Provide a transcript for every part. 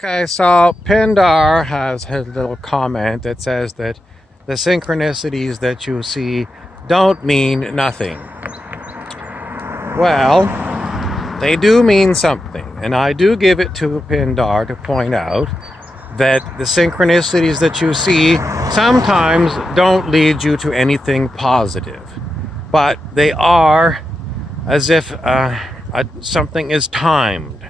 Okay, so Pindar has his little comment that says that the synchronicities that you see don't mean nothing. Well, they do mean something, and I do give it to Pindar to point out that the synchronicities that you see sometimes don't lead you to anything positive, but they are as if something is timed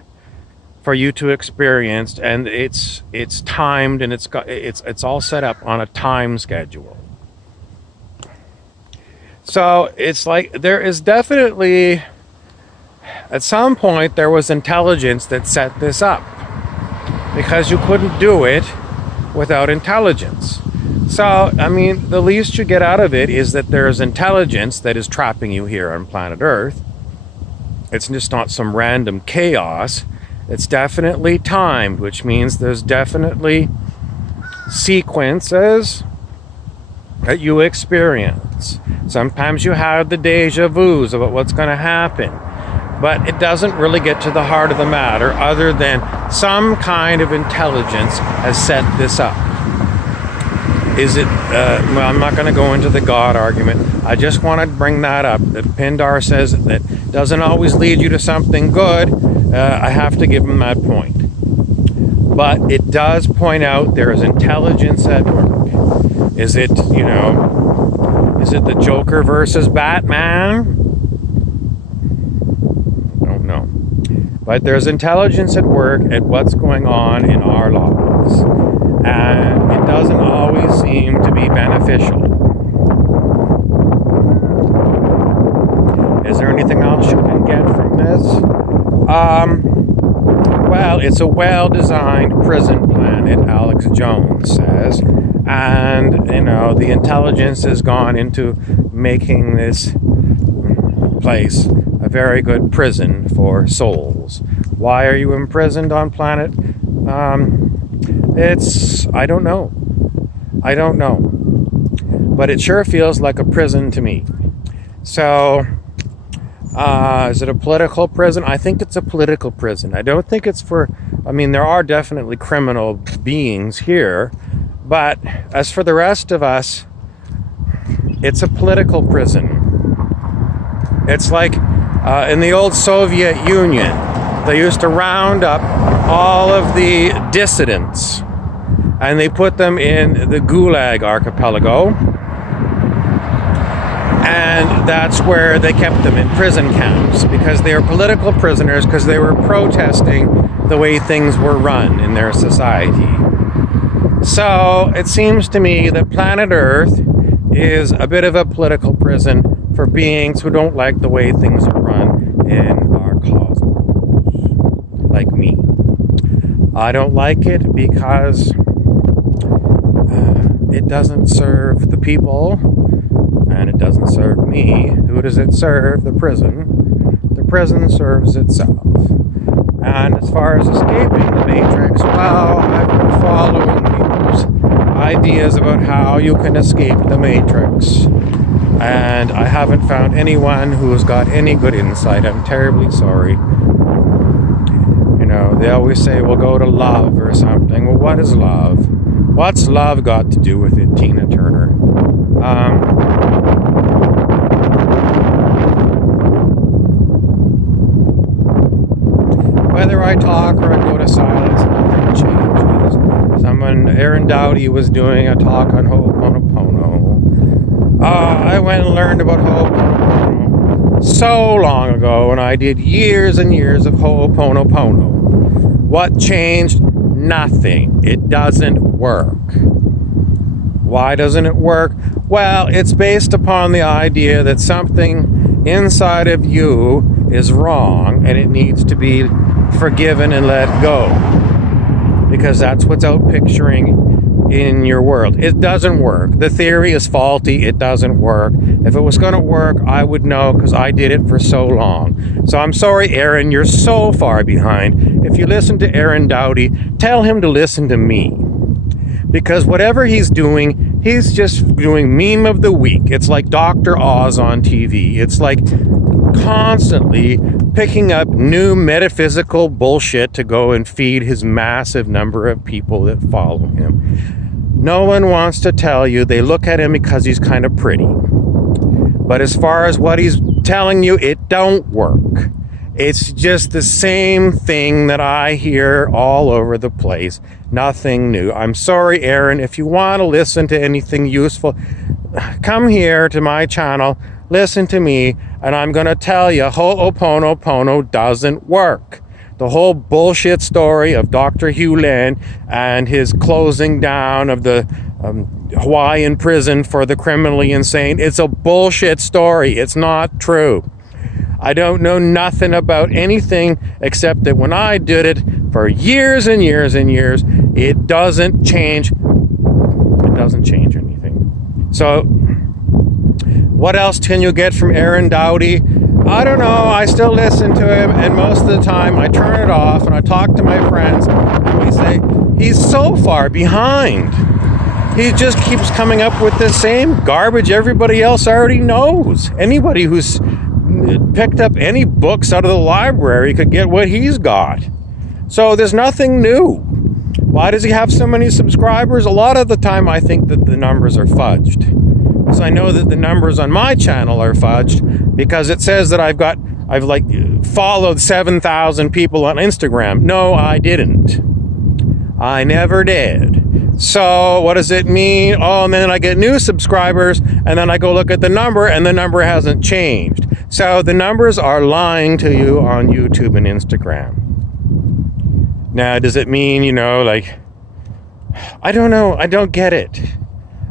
for you to experience, and it's timed, and it's all set up on a time schedule. So it's like there is definitely, at some point, there was intelligence that set this up, because you couldn't do it without intelligence. So, I mean, the least you get out of it is that there is intelligence that is trapping you here on planet Earth. It's just not some random chaos. It's definitely timed, which means there's definitely sequences that you experience. Sometimes you have the deja vus about what's going to happen, but it doesn't really get to the heart of the matter other than some kind of intelligence has set this up. Is it, well, I'm not going to go into the God argument. I just want to bring that up, that Pindar says that doesn't always lead you to something good. I have to give him that point. But it does point out there is intelligence at work. Is it, is it the Joker versus Batman? I don't know. But there's intelligence at work at what's going on in our lives. And it doesn't always seem to be beneficial. Is there anything else you can get from this? Well, it's a well-designed prison planet, Alex Jones says. And, the intelligence has gone into making this place a very good prison for souls. Why are you imprisoned on planet? I don't know. But it sure feels like a prison to me. So, is it a political prison? I think it's a political prison. I don't think it's there are definitely criminal beings here, but as for the rest of us, it's a political prison. It's like in the old Soviet Union, they used to round up all of the dissidents and they put them in the Gulag archipelago. And that's where they kept them, in prison camps, because they were political prisoners, because they were protesting the way things were run in their society. So it seems to me that planet Earth is a bit of a political prison for beings who don't like the way things are run in our cosmos, like me. I don't like it because it doesn't serve the people, and it doesn't serve me. Who does it serve? The prison. The prison serves itself. And as far as escaping the Matrix, well, I've been following people's ideas about how you can escape the Matrix. And I haven't found anyone who has got any good insight. I'm terribly sorry. They always say, well, go to love or something. Well, what is love? What's love got to do with it, Tina Turner? Whether I talk or I go to silence, nothing changes. Aaron Dowdy was doing a talk on Ho'oponopono. I went and learned about Ho'oponopono so long ago, and I did years and years of Ho'oponopono. What changed? Nothing. It doesn't work. Why doesn't it work? Well, it's based upon the idea that something inside of you is wrong and it needs to be forgiven and let go, because that's what's out picturing in your world. It doesn't work. The theory is faulty. It doesn't work. If it was going to work, I would know, because I did it for so long. So I'm sorry, Aaron, you're so far behind. If you listen to Aaron Dowdy, tell him to listen to me, because whatever he's doing, he's just doing meme of the week. It's like Dr. Oz on TV. It's like constantly picking up new metaphysical bullshit to go and feed his massive number of people that follow him. No one wants to tell you. They look at him because he's kind of pretty. But as far as what he's telling you, it don't work. It's just the same thing that I hear all over the place. Nothing new. I'm sorry, Aaron. If you want to listen to anything useful, come here to my channel, listen to me, and I'm going to tell you Ho'oponopono doesn't work. The whole bullshit story of Dr. Hugh Lin and his closing down of the Hawaiian prison for the criminally insane, it's a bullshit story. It's not true. I don't know nothing about anything except that when I did it for years and years and years, it doesn't change. It doesn't change anything. So, what else can you get from Aaron Dowdy? I don't know. I still listen to him, and most of the time I turn it off and I talk to my friends, and we say, he's so far behind. He just keeps coming up with the same garbage everybody else already knows. Anybody who's picked up any books out of the library could get what he's got. So there's nothing new. Why does he have so many subscribers? A lot of the time I think that the numbers are fudged. Because I know that the numbers on my channel are fudged because it says that I've followed 7,000 people on Instagram. No, I didn't. I never did. So what does it mean? Oh, and then I get new subscribers, and then I go look at the number, and the number hasn't changed. So the numbers are lying to you on YouTube and Instagram. Now, does it mean, I don't know. I don't get it.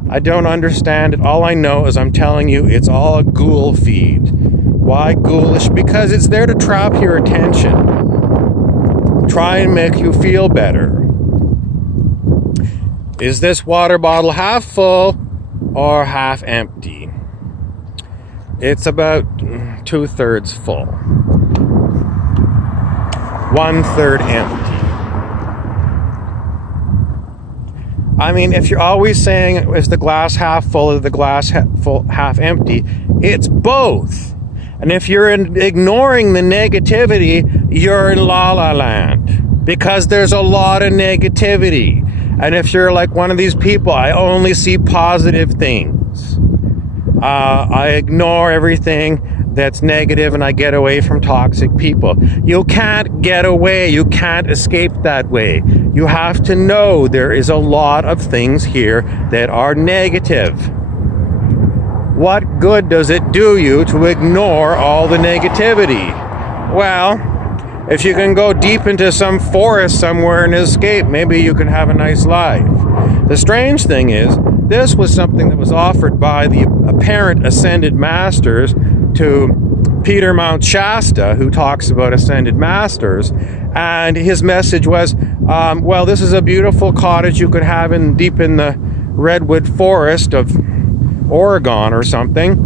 I don't understand it. All I know is I'm telling you it's all a ghoul feed. Why ghoulish? Because it's there to trap your attention. Try and make you feel better. Is this water bottle half full or half empty? It's about 2/3 full. 1/3 empty. I mean, if you're always saying, is the glass half full or the glass half empty? It's both. And if you're ignoring the negativity, you're in la la land. Because there's a lot of negativity. And if you're like one of these people, I only see positive things. I ignore everything that's negative and I get away from toxic people. You can't get away. You can't escape that way. You have to know there is a lot of things here that are negative. What good does it do you to ignore all the negativity? Well, if you can go deep into some forest somewhere and escape, maybe you can have a nice life. The strange thing is, this was something that was offered by the apparent ascended masters to Peter Mount Shasta, who talks about ascended masters. And his message was, well, this is a beautiful cottage you could have deep in the redwood forest of Oregon or something.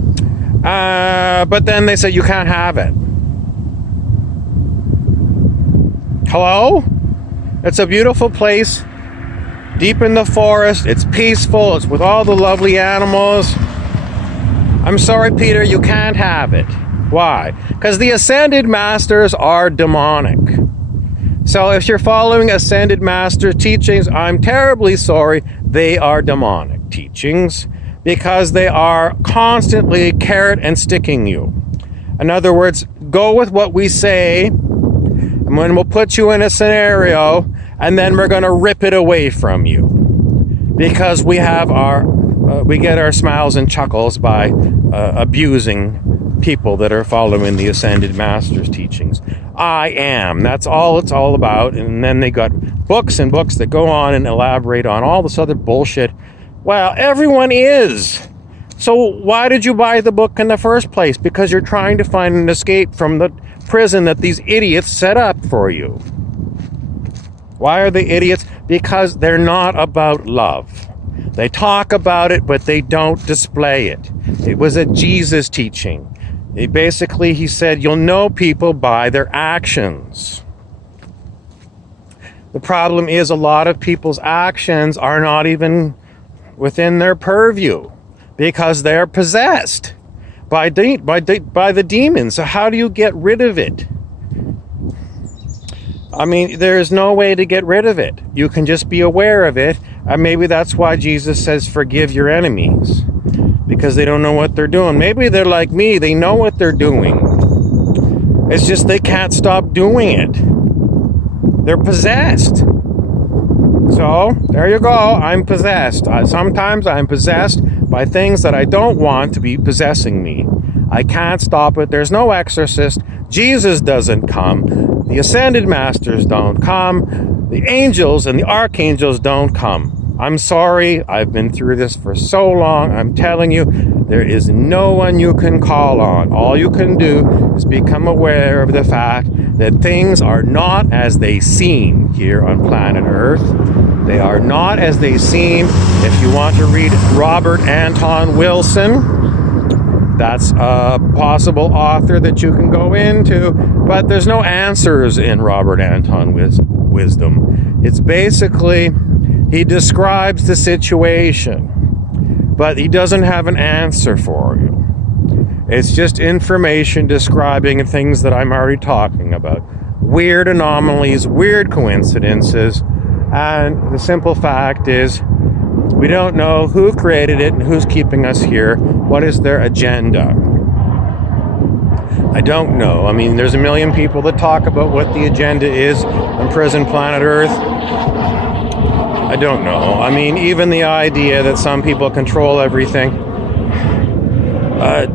But then they said, you can't have it. Hello? It's a beautiful place, deep in the forest. It's peaceful. It's with all the lovely animals. I'm sorry, Peter, you can't have it. Why? Because the ascended masters are demonic. So if you're following ascended master teachings, I'm terribly sorry, they are demonic teachings because they are constantly carrot and sticking you. In other words, go with what we say, and when we'll put you in a scenario, and then we're going to rip it away from you. Because we have we get our smiles and chuckles by abusing people that are following the ascended masters teachings. I am. That's all it's all about. And then they got books and books that go on and elaborate on all this other bullshit. Well, everyone is. So why did you buy the book in the first place? Because you're trying to find an escape from the prison that these idiots set up for you. Why are they idiots? Because they're not about love. They talk about it, but they don't display it. It was a Jesus teaching. He said, you'll know people by their actions. The problem is a lot of people's actions are not even within their purview because they're possessed by the demons. So how do you get rid of it? I mean, there's no way to get rid of it. You can just be aware of it. And maybe that's why Jesus says, forgive your enemies. Because they don't know what they're doing. Maybe they're like me. They know what they're doing. It's just they can't stop doing it. They're possessed. So, there you go. I'm possessed. Sometimes I'm possessed by things that I don't want to be possessing me. I can't stop it. There's no exorcist. Jesus doesn't come. The ascended masters don't come. The angels and the archangels don't come. I'm sorry. I've been through this for so long. I'm telling you, there is no one you can call on. All you can do is become aware of the fact that things are not as they seem here on planet Earth. They are not as they seem. If you want to read Robert Anton Wilson, that's a possible author that you can go into, but there's no answers in Robert Anton wisdom. It's basically, he describes the situation, but he doesn't have an answer for you. It's just information describing things that I'm already talking about. Weird anomalies, weird coincidences, and the simple fact is, we don't know who created it and who's keeping us here. What is their agenda? I don't know. I mean, there's a million people that talk about what the agenda is on Prison Planet Earth. I don't know. I mean, even the idea that some people control everything.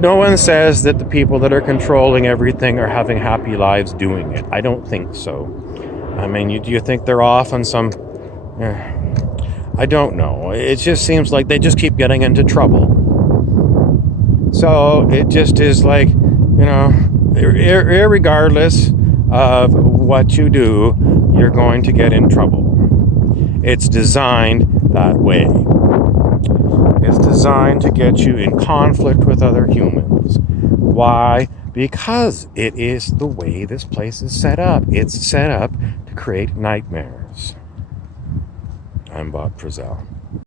No one says that the people that are controlling everything are having happy lives doing it. I don't think so. I mean, do you think they're off on some... I don't know. It just seems like they just keep getting into trouble. So it just is like, irregardless of what you do, you're going to get in trouble. It's designed that way. It's designed to get you in conflict with other humans. Why? Because it is the way this place is set up. It's set up to create nightmares. I'm Bob Frizzell.